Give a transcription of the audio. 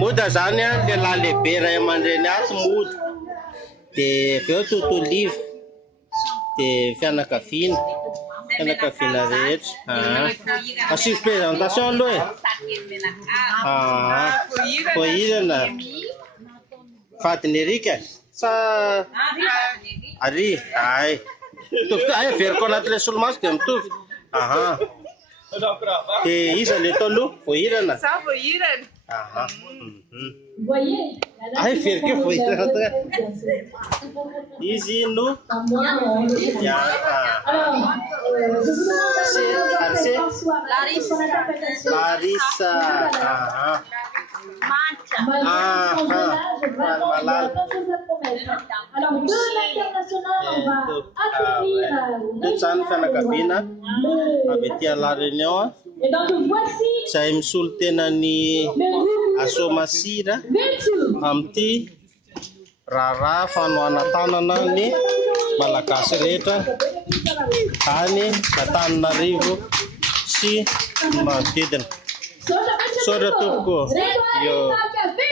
Moda zany a lehilahy lehibe ray aman-dreny azy mody dia avy eo tontolivo dia fianakaviana rehetra. Asio présentation aloha foirana fadiny Erika sa Ary ay averiko anatin'ilay solomaso dia mitovy. Dia iza le tao aloha foirana veriko foirana izy no Larissa zany fianakaviana avy aty Alariny ao izay misolo tenany Asomasira amin'ity raharaha fanohana tanana ny malagasy rehetra any Antananarivo sy manodidina. Saotra tompoko. Yo.